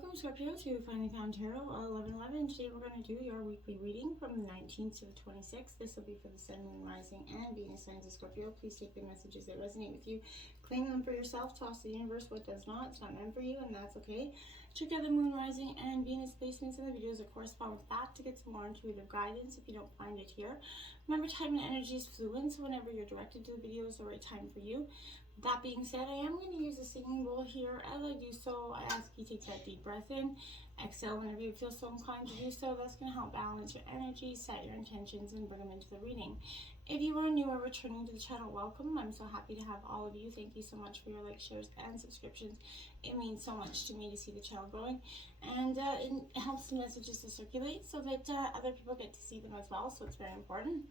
Welcome, Scorpio, to Finally Found Tarot 1111. Today we're going to do your weekly reading from the 19th to the 26th. This will be for the Sun, Moon, Rising, and Venus signs of Scorpio. Please take the messages that resonate with you, claim them for yourself, toss the universe what does not. It's not meant for you, and that's okay. Check out the Moon, Rising, and Venus placements in the videos that correspond with that to get some more intuitive guidance if you don't find it here. Remember, time and energy is fluid, so whenever you're directed to the video is the right time for you. That being said, I am going to use a singing bowl here. As I do so, I ask you to take that deep breath in, exhale whenever you feel so inclined to do so. That's going to help balance your energy, set your intentions, and bring them into the reading. If you are new or returning to the channel, welcome. I'm so happy to have all of you. Thank you so much for your likes, shares, and subscriptions. It means so much to me to see the channel growing, and it helps the messages to circulate so that other people get to see them as well, so it's very important.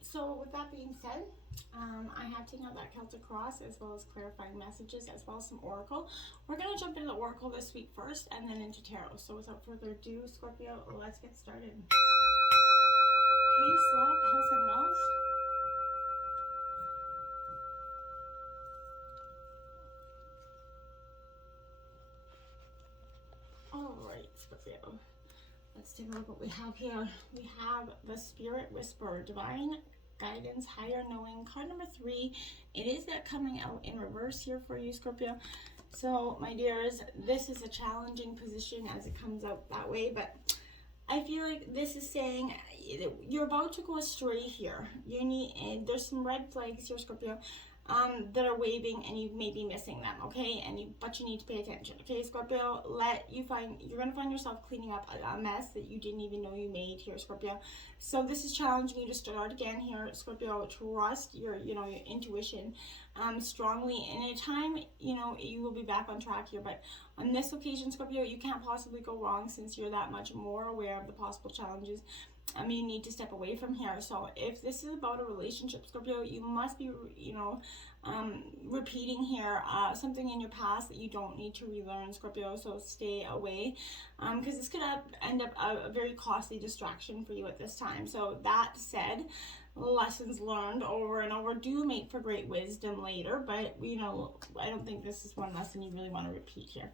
So with that being said, I have taken out that Celtic cross as well as clarifying messages as well as some oracle. We're going to jump into the oracle this week first and then into tarot. So without further ado, Scorpio, let's get started. Peace, love, health, and wealth. Alright, Scorpio. Let's take a look what we have here. We have the Spirit Whisperer, Divine Guidance, Higher Knowing, card number 3. It is that coming out in reverse here for you, Scorpio. So, my dears, this is a challenging position as it comes out that way, but I feel like this is saying you're about to go astray here. You need, there's some red flags here, Scorpio, that are waving, and you may be missing them, okay? But you need to pay attention, okay, Scorpio? You're gonna find yourself cleaning up a mess that you didn't even know you made here, Scorpio. So this is challenging you to start again here, Scorpio. Trust your intuition strongly. And in time, you will be back on track here. But on this occasion, Scorpio, you can't possibly go wrong since you're that much more aware of the possible challenges. You need to step away from here. So if this is about a relationship, Scorpio, you must be, repeating here something in your past that you don't need to relearn, Scorpio. So stay away, because this could end up a very costly distraction for you at this time. So that said, lessons learned over and over do make for great wisdom later. But I don't think this is one lesson you really want to repeat here.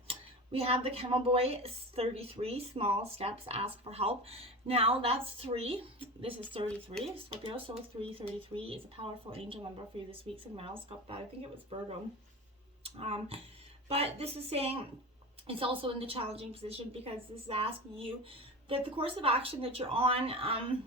We have the Camel Boy, 33, small steps, ask for help. Now that's 3. This is 33, Scorpio, so 333 is a powerful angel number for you this week. Someone else got that. I think it was Virgo. But this is saying it's also in the challenging position because this is asking you that the course of action that you're on,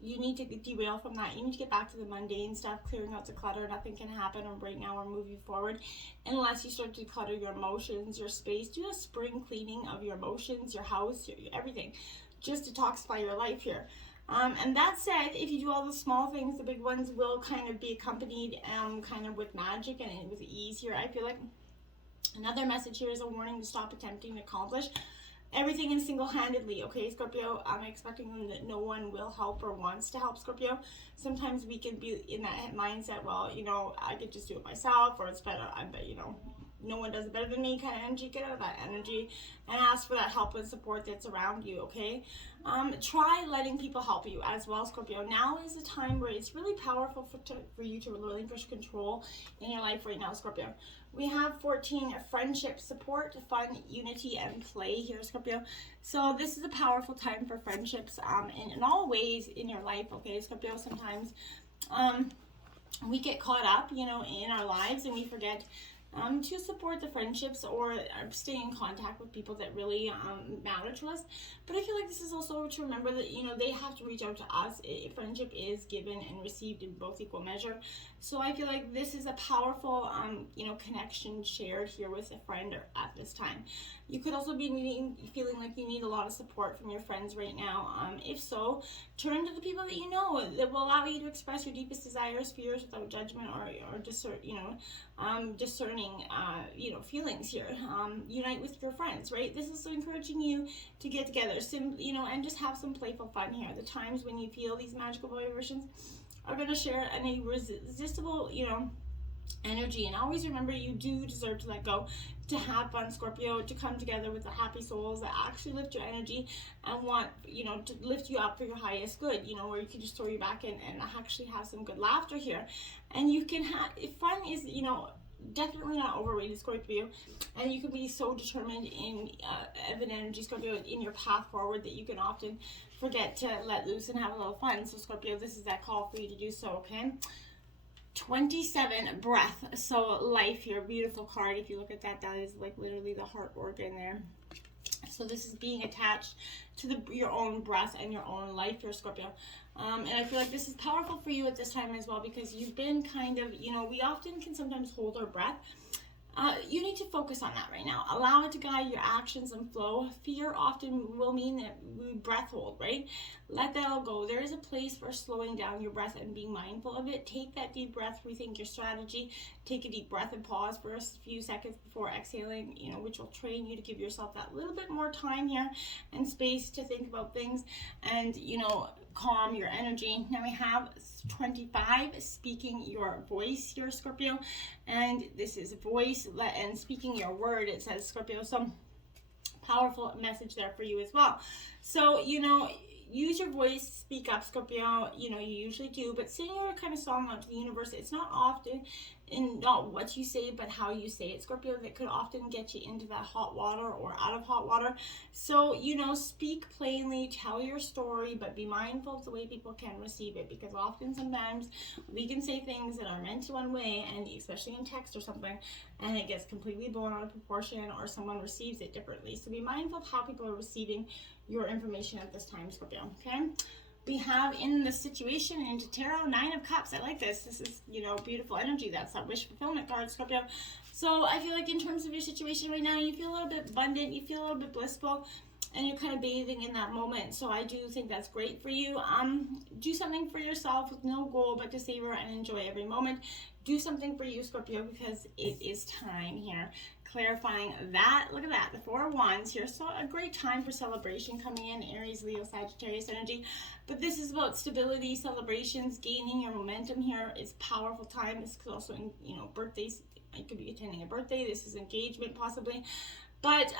you need to derail from that. You need to get back to the mundane stuff, clearing out the clutter. Nothing can happen right now or move you forward unless you start to declutter your emotions, your space. Do a spring cleaning of your emotions, your house, your everything. Just detoxify your life here. And that said, if you do all the small things, the big ones will kind of be accompanied kind of with magic and with ease here. I feel like another message here is a warning to stop attempting to accomplish everything in single-handedly, okay, Scorpio? I'm expecting that no one will help or wants to help, Scorpio. Sometimes we can be in that mindset, well, I could just do it myself, or it's better, no one does it better than me kind of energy. Get out of that energy and ask for that help and support that's around you, okay? Try letting people help you as well, Scorpio. Now is the time where it's really powerful for you to relinquish control in your life right now, Scorpio. We have 14, friendship, support, fun, unity, and play here, Scorpio. So this is a powerful time for friendships in all ways in your life, okay, Scorpio? Sometimes we get caught up, in our lives and we forget to support the friendships or stay in contact with people that really matter to us. But I feel like this is also to remember that, they have to reach out to us. Friendship is given and received in both equal measure. So I feel like this is a powerful, connection shared here with a friend at this time. You could also be feeling like you need a lot of support from your friends right now. If so, turn to the people that you know that will allow you to express your deepest desires, fears without judgment or discerning, feelings here. Unite with your friends, right? This is so encouraging you to get together, and just have some playful fun here. The times when you feel these magical vibrations are going to share an irresistible, energy. And always remember, you do deserve to let go, to have fun, Scorpio, to come together with the happy souls that actually lift your energy and want, to lift you up for your highest good, where you can just throw you back in and actually have some good laughter here. And you can have, fun is, definitely not overrated, Scorpio. And you can be so determined in an energy, Scorpio, in your path forward that you can often forget to let loose and have a little fun. So Scorpio, this is that call for you to do so, okay? 27, breath. So life here, beautiful card. If you look at that, that is like literally the heart organ there. So this is being attached to your own breath and your own life here, Scorpio. And I feel like this is powerful for you at this time as well, because you've been kind of, we often can sometimes hold our breath. You need to focus on that right now. Allow it to guide your actions and flow. Fear often will mean that we breath hold, right? Let that all go. There is a place for slowing down your breath and being mindful of it. Take that deep breath, rethink your strategy. Take a deep breath and pause for a few seconds before exhaling, which will train you to give yourself that little bit more time here and space to think about things and, calm your energy. Now we have 25, speaking your voice here, Scorpio, and this is voice and speaking your word, it says, Scorpio. So powerful message there for you as well. So use your voice, speak up, Scorpio. You usually do, but sing your kind of song out to the universe. It's not often in not what you say, but how you say it, Scorpio, that could often get you into that hot water or out of hot water. So, speak plainly, tell your story, but be mindful of the way people can receive it, because often sometimes we can say things that are meant to one way, and especially in text or something, and it gets completely blown out of proportion, or someone receives it differently. So be mindful of how people are receiving your information at this time, Scorpio, okay? We have in the situation into tarot, 9 of Cups. I like this. This is, beautiful energy. That's that wish fulfillment card, Scorpio. So I feel like in terms of your situation right now, you feel a little bit abundant, you feel a little bit blissful, and you're kind of bathing in that moment. So I do think that's great for you. Do something for yourself with no goal but to savor and enjoy every moment. Do something for you, Scorpio, because it is time here. Clarifying that, look at that, the 4 of Wands here. So a great time for celebration coming in, Aries, Leo, Sagittarius energy. But this is about stability, celebrations, gaining your momentum here. It's a powerful time. This could also, birthdays. You could be attending a birthday. This is engagement possibly. But,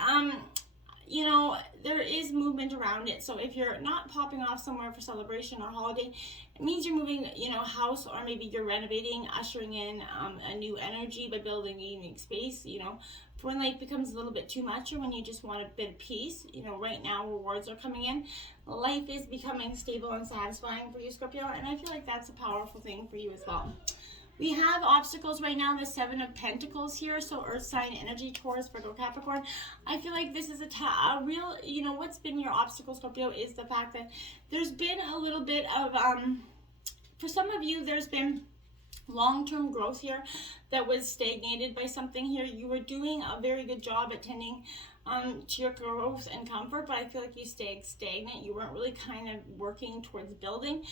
there is movement around it. So if you're not popping off somewhere for celebration or holiday, it means you're moving, house, or maybe you're renovating, ushering in a new energy by building a unique space, for when life becomes a little bit too much, or when you just want a bit of peace. Right now rewards are coming in. Life is becoming stable and satisfying for you, Scorpio, and I feel like that's a powerful thing for you as well. We have obstacles right now, the 7 of Pentacles here, so earth sign energy, Taurus, Virgo, Capricorn. I feel like this is a real, what's been your obstacle, Scorpio, is the fact that there's been a little bit of, for some of you, there's been long-term growth here that was stagnated by something here. You were doing a very good job at tending to your growth and comfort, but I feel like you stayed stagnant. You weren't really kind of working towards building.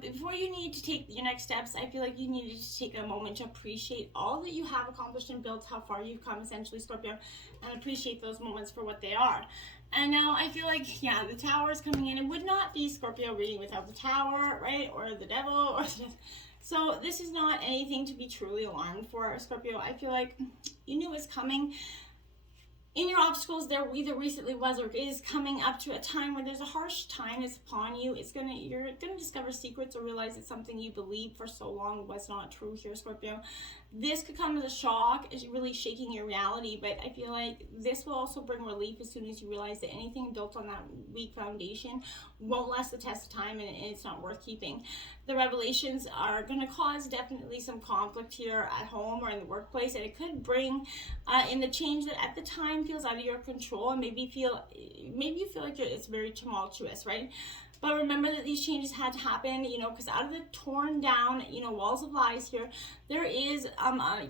Before you need to take your next steps, I feel like you needed to take a moment to appreciate all that you have accomplished and built, how far you've come, essentially, Scorpio, and appreciate those moments for what they are. And now I feel like, the Tower is coming in. It would not be Scorpio reading without the Tower, right, or the Devil, or so this is not anything to be truly alarmed for, Scorpio. I feel like you knew it was coming. In your obstacles, there either recently was or is coming up to a time where there's a harsh time is upon you. You're gonna discover secrets or realize that something you believed for so long was not true here, Scorpio. This could come as a shock, as you're really shaking your reality, but I feel like this will also bring relief as soon as you realize that anything built on that weak foundation won't last the test of time, and it's not worth keeping. The revelations are going to cause definitely some conflict here at home or in the workplace, and it could bring in the change that at the time feels out of your control, and maybe you feel like it's very tumultuous, right? But remember that these changes had to happen, because out of the torn down, walls of lies here, there is,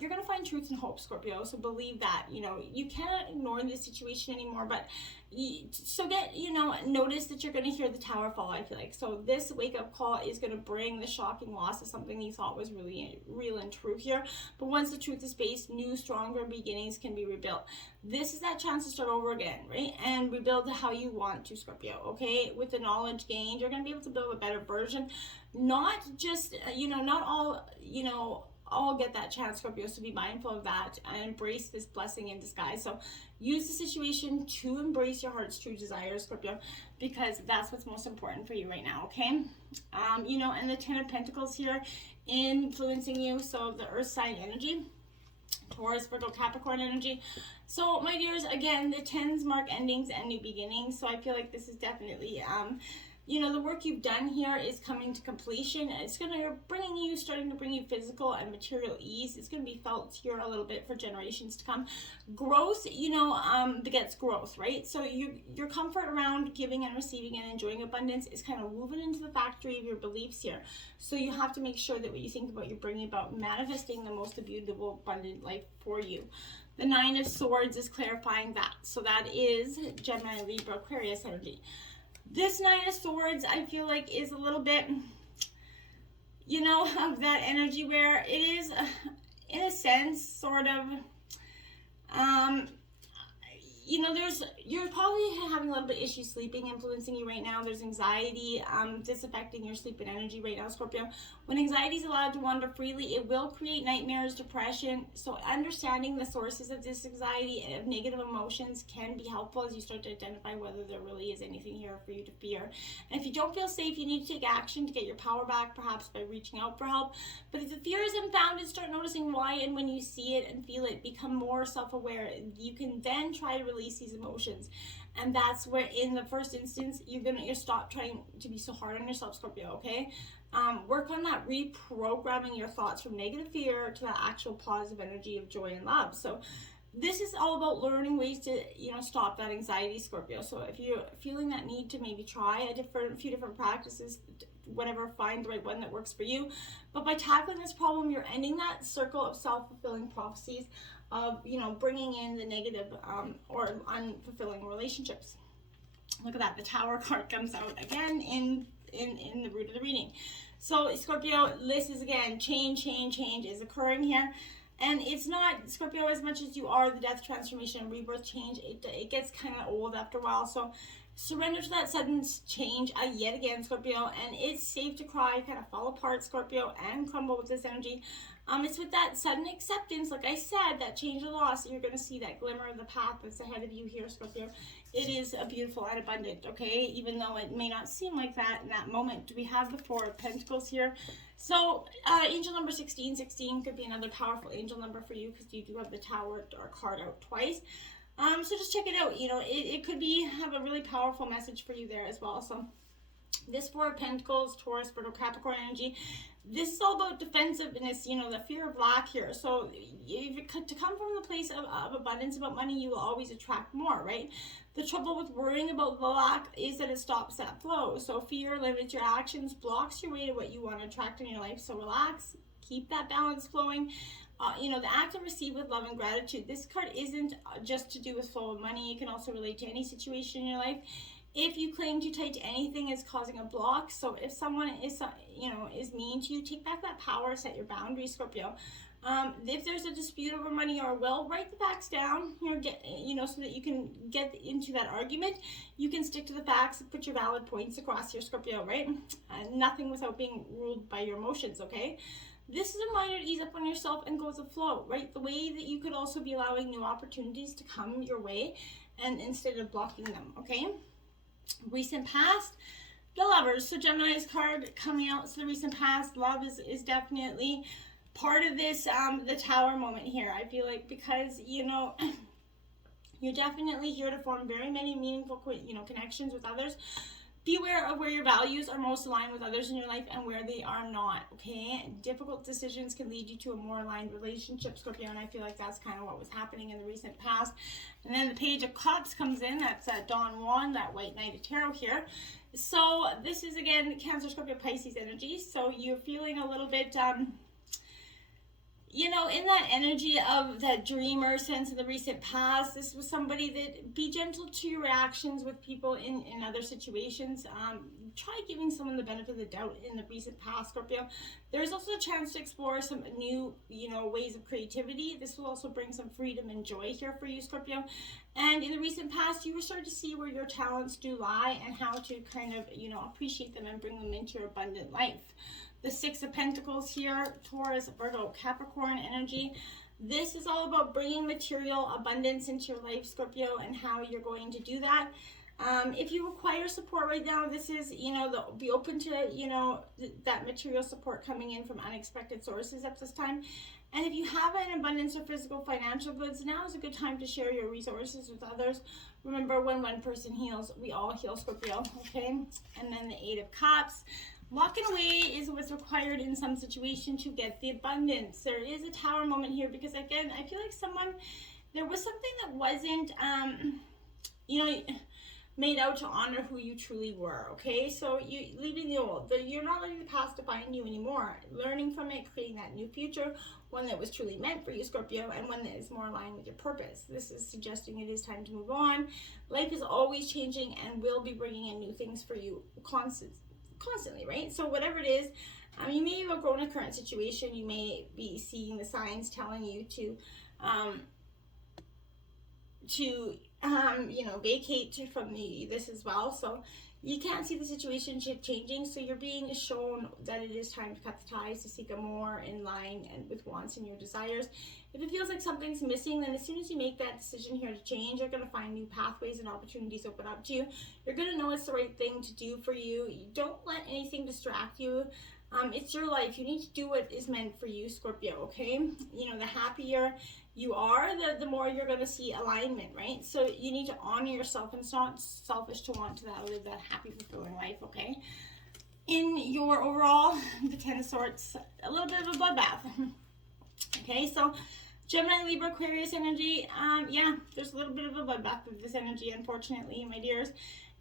you're going to find truth and hope, Scorpio. So believe that, you cannot ignore this situation anymore, but notice that you're going to hear the Tower fall, I feel like. So this wake-up call is going to bring the shocking loss of something you thought was really real and true here. But once the truth is faced, new, stronger beginnings can be rebuilt. This is that chance to start over again, right? And rebuild how you want to, Scorpio, okay? With the knowledge gained, you're going to be able to build a better version. Not just, not all get that chance, Scorpio, so be mindful of that and embrace this blessing in disguise. So use the situation to embrace your heart's true desires, Scorpio, because that's what's most important for you right now, okay? And the 10 of Pentacles here influencing you, so the earth sign energy. Taurus, Virgo, Capricorn energy. So my dears, again, the 10s mark endings and new beginnings. So I feel like this is definitely, you know, the work you've done here is coming to completion. It's starting to bring you physical and material ease. It's going to be felt here a little bit for generations to come. Growth, you know, begets growth, right? So your comfort around giving and receiving and enjoying abundance is kind of moving into the factory of your beliefs here. So you have to make sure that what you think about, you're bringing about manifesting the most beautiful, abundant life for you. The 9 of Swords is clarifying that. So that is Gemini, Libra, Aquarius energy. This 9 of Swords, I feel like, is a little bit, you know, of that energy where it is, in a sense, sort of, you know, you're probably having a little bit issues sleeping influencing you right now. There's anxiety that's affecting your sleep and energy right now, Scorpio. When anxiety is allowed to wander freely, it will create nightmares, depression. So understanding the sources of this anxiety and of negative emotions can be helpful as you start to identify whether there really is anything here for you to fear. And if you don't feel safe, you need to take action to get your power back, perhaps by reaching out for help. But if the fear is unfounded, start noticing why, and when you see it and feel it, become more self-aware. You can then try to release these emotions. And that's where, in the first instance, you're stop trying to be so hard on yourself, Scorpio, okay? Work on that reprogramming your thoughts from negative fear to that actual positive energy of joy and love. So this is all about learning ways to, you know, stop that anxiety, Scorpio. So if you're feeling that need to maybe try a few different practices, whatever, find the right one that works for you. But by tackling this problem, you're ending that circle of self-fulfilling prophecies of, you know, bringing in the negative or unfulfilling relationships. Look at that, the Tower card comes out again in the root of the reading. So Scorpio, this is again, change is occurring here. And it's not, Scorpio, as much as you are the death, transformation, and rebirth change, it gets kind of old after a while. So surrender to that sudden change yet again, Scorpio. And it's safe to cry, kind of fall apart, Scorpio, and crumble with this energy. It's with that sudden acceptance, like I said, that change or loss, that you're going to see that glimmer of the path that's ahead of you here, Scorpio. It is a beautiful and abundant, okay? Even though it may not seem like that in that moment. We have the 4 of Pentacles here. So, angel number 16. 16 could be another powerful angel number for you because you do have the Tower or card out twice. So just check it out. You know, it could have a really powerful message for you there as well. So this 4 of Pentacles, Taurus, Virgo, Capricorn energy. This is all about defensiveness, you know, the fear of lack here. So to come from the place of abundance, about money, you will always attract more, right? The trouble with worrying about the lack is that it stops that flow. So fear limits your actions, blocks your way to what you want to attract in your life. So relax, keep that balance flowing. You know, the act of receive with love and gratitude. This card isn't just to do with flow of money. It can also relate to any situation in your life. If you cling too tight to anything, it's causing a block. So if someone is, you know, is mean to you, take back that power, set your boundaries, Scorpio. If there's a dispute over money or will, write the facts down here, so that you can get into that argument. You can stick to the facts and put your valid points across here, Scorpio, right? Nothing without being ruled by your emotions, okay? This is a reminder to ease up on yourself and go with the flow, right? The way that you could also be allowing new opportunities to come your way and instead of blocking them, okay? Recent past, the Lovers. So Gemini's card coming out. So the recent past, love is definitely part of this, the Tower moment here. I feel like because, you know, you're definitely here to form very many meaningful, you know, connections with others. Be aware of where your values are most aligned with others in your life and where they are not, okay? Difficult decisions can lead you to a more aligned relationship, Scorpio, and I feel like that's kind of what was happening in the recent past. And then the Page of Cups comes in. That's Don Juan, that White Knight of Tarot here. So this is, again, Cancer, Scorpio, Pisces energy. So you're feeling a little bit... you know, in that energy of that dreamer sense of the recent past, this was somebody that be gentle to your reactions with people in other situations. Try giving someone the benefit of the doubt in the recent past, Scorpio. There's also a chance to explore some new, you know, ways of creativity. This will also bring some freedom and joy here for you, Scorpio. And in the recent past, you will start to see where your talents do lie and how to kind of, you know, appreciate them and bring them into your abundant life. The 6 of Pentacles here, Taurus, Virgo, Capricorn energy. This is all about bringing material abundance into your life, Scorpio, and how you're going to do that. If you require support right now, this is, you know, be open to, you know, that material support coming in from unexpected sources at this time. And if you have an abundance of physical financial goods, now is a good time to share your resources with others. Remember, when one person heals, we all heal, Scorpio, okay? And then the Eight of Cups. Walking away is what's required in some situation to get the abundance. There is a Tower moment here because, again, I feel like there was something that wasn't, made out to honor who you truly were, okay? So you leaving the old, you're not letting the past define you anymore. Learning from it, creating that new future, one that was truly meant for you, Scorpio, and one that is more aligned with your purpose. This is suggesting it is time to move on. Life is always changing and will be bringing in new things for you constantly, right? So whatever it is, you may have outgrown a current situation. You may be seeing the signs telling you to vacate from this as well. So you can't see the situation changing, so you're being shown that it is time to cut the ties, to seek a more in line and with wants and your desires. If it feels like something's missing, then as soon as you make that decision here to change, you're going to find new pathways and opportunities open up to you. You're going to know it's the right thing to do for you. You don't let anything distract you. It's your life. You need to do what is meant for you, Scorpio, okay? The happier you are, the more you're going to see alignment, right? So you need to honor yourself, and it's not selfish to want to live that happy, fulfilling life, okay? In your overall, the Ten of Swords, a little bit of a bloodbath. Okay, so Gemini, Libra, Aquarius energy, there's a little bit of a bloodbath with this energy, unfortunately, my dears.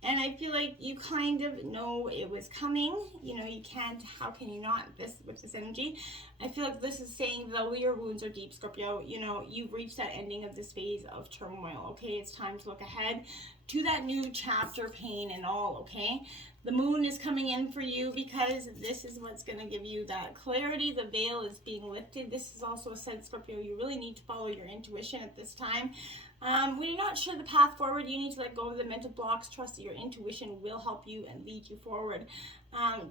And I feel like you kind of know it was coming. You can't, how can you not, with this energy? I feel like this is saying, though your wounds are deep, Scorpio, you've reached that ending of this phase of turmoil, okay? It's time to look ahead to that new chapter, pain and all, okay? The moon is coming in for you because this is what's going to give you that clarity. The veil is being lifted. This is also a sense, Scorpio, you really need to follow your intuition at this time. When you're not sure the path forward, you need to let go of the mental blocks. Trust that your intuition will help you and lead you forward.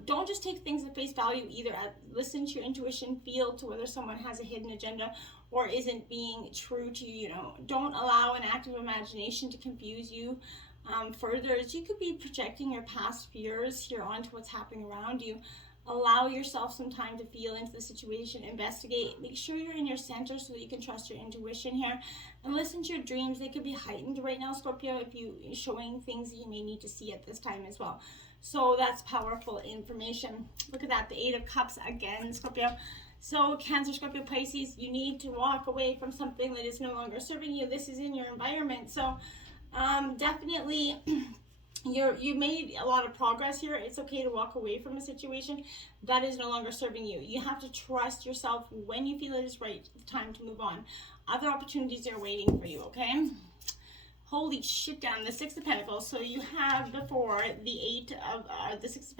Don't just take things at face value either. Listen to your intuition, feel to whether someone has a hidden agenda or isn't being true to you. Don't allow an active imagination to confuse you further, as you could be projecting your past fears here onto what's happening around you. Allow yourself some time to feel into the situation, investigate, make sure you're in your center so that you can trust your intuition here, and listen to your dreams. They could be heightened right now, Scorpio, if you're showing things that you may need to see at this time as well. So that's powerful information. Look at that, the Eight of Cups again, Scorpio. So Cancer, Scorpio, Pisces, you need to walk away from something that is no longer serving you. This is in your environment. So definitely you made a lot of progress here. It's okay to walk away from a situation that is no longer serving you. You have to trust yourself. When you feel it is right, it's time to move on. Other opportunities are waiting for you, okay? Holy shit, down the Six of Pentacles. So you have before the Six of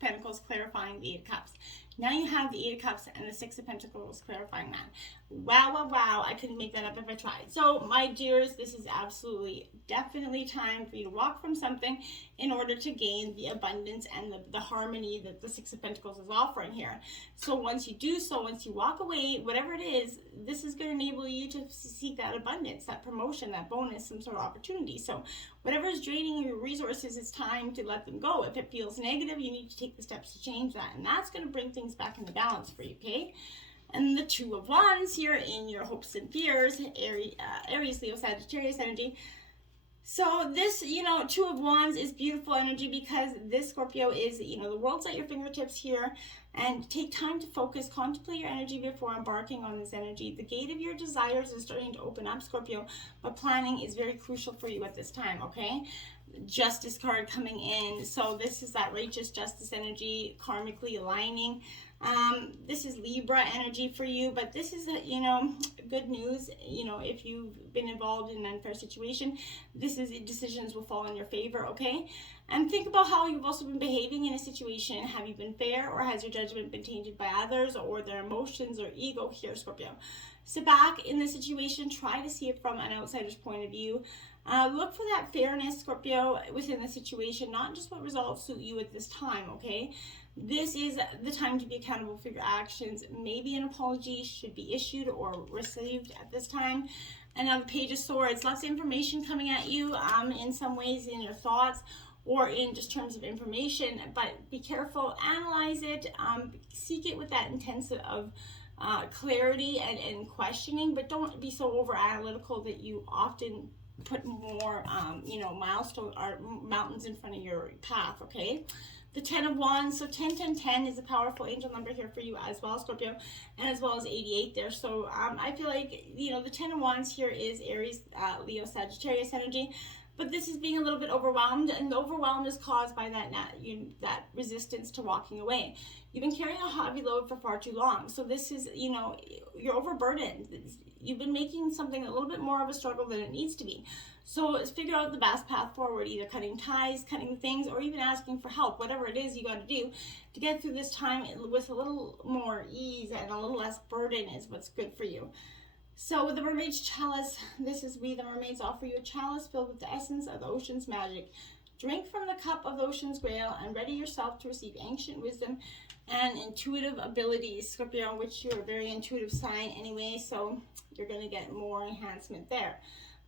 Pentacles clarifying the Eight of Cups. Now you have the Eight of Cups and the Six of Pentacles clarifying that. Wow, wow, wow. I couldn't make that up if I tried. So, my dears, this is absolutely, definitely time for you to walk from something in order to gain the abundance and the harmony that the Six of Pentacles is offering here. So, once you do so, once you walk away, whatever it is, this is going to enable you to seek that abundance, that promotion, that bonus, some sort of opportunity. So, whatever is draining your resources, it's time to let them go. If it feels negative, you need to take the steps to change that. And that's going to bring things back into balance for you, okay? And the Two of Wands here in your hopes and fears, Aries, Leo, Sagittarius energy. So this, Two of Wands is beautiful energy because this, Scorpio, is, the world's at your fingertips here. And take time to focus, contemplate your energy before embarking on this energy. The gate of your desires is starting to open up, Scorpio, but planning is very crucial for you at this time, okay? Justice card coming in. So this is that righteous justice energy, karmically aligning. This is Libra energy for you, but this is, good news. If you've been involved in an unfair situation, decisions will fall in your favor, okay? And think about how you've also been behaving in a situation. Have you been fair, or has your judgment been tainted by others or their emotions or ego here, Scorpio? Sit back in the situation, try to see it from an outsider's point of view. Look for that fairness, Scorpio, within the situation, not just what results suit you at this time, okay? This is the time to be accountable for your actions. Maybe an apology should be issued or received at this time. And now the Page of Swords, lots of information coming at you in some ways in your thoughts or in just terms of information, but be careful, analyze it, seek it with that intensive of clarity and questioning, but don't be so over analytical that you often put more, milestone or mountains in front of your path, okay? The 10 of Wands, so 10, 10, 10 is a powerful angel number here for you as well, Scorpio, and as well as 88 there. So I feel like, the 10 of Wands here is Aries, Leo, Sagittarius energy, but this is being a little bit overwhelmed, and the overwhelm is caused by that resistance to walking away. You've been carrying a heavy load for far too long, so this is, you're overburdened. You've been making something a little bit more of a struggle than it needs to be. So figure out the best path forward, either cutting ties, cutting things, or even asking for help. Whatever it is you got to do to get through this time with a little more ease and a little less burden is what's good for you. So with the Mermaids Chalice, this is we, the mermaids, offer you a chalice filled with the essence of the ocean's magic. Drink from the cup of the ocean's grail and ready yourself to receive ancient wisdom and intuitive abilities, Scorpio, which you're a very intuitive sign anyway, so you're going to get more enhancement there.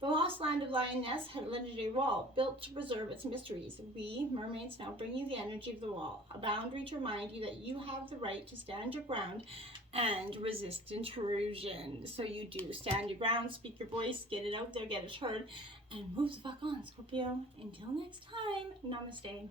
The lost land of Lioness had a legendary wall built to preserve its mysteries. We, mermaids, now bring you the energy of the wall, a boundary to remind you that you have the right to stand your ground and resist intrusion. So you do stand your ground, speak your voice, get it out there, get it heard, and move the fuck on, Scorpio. Until next time, namaste.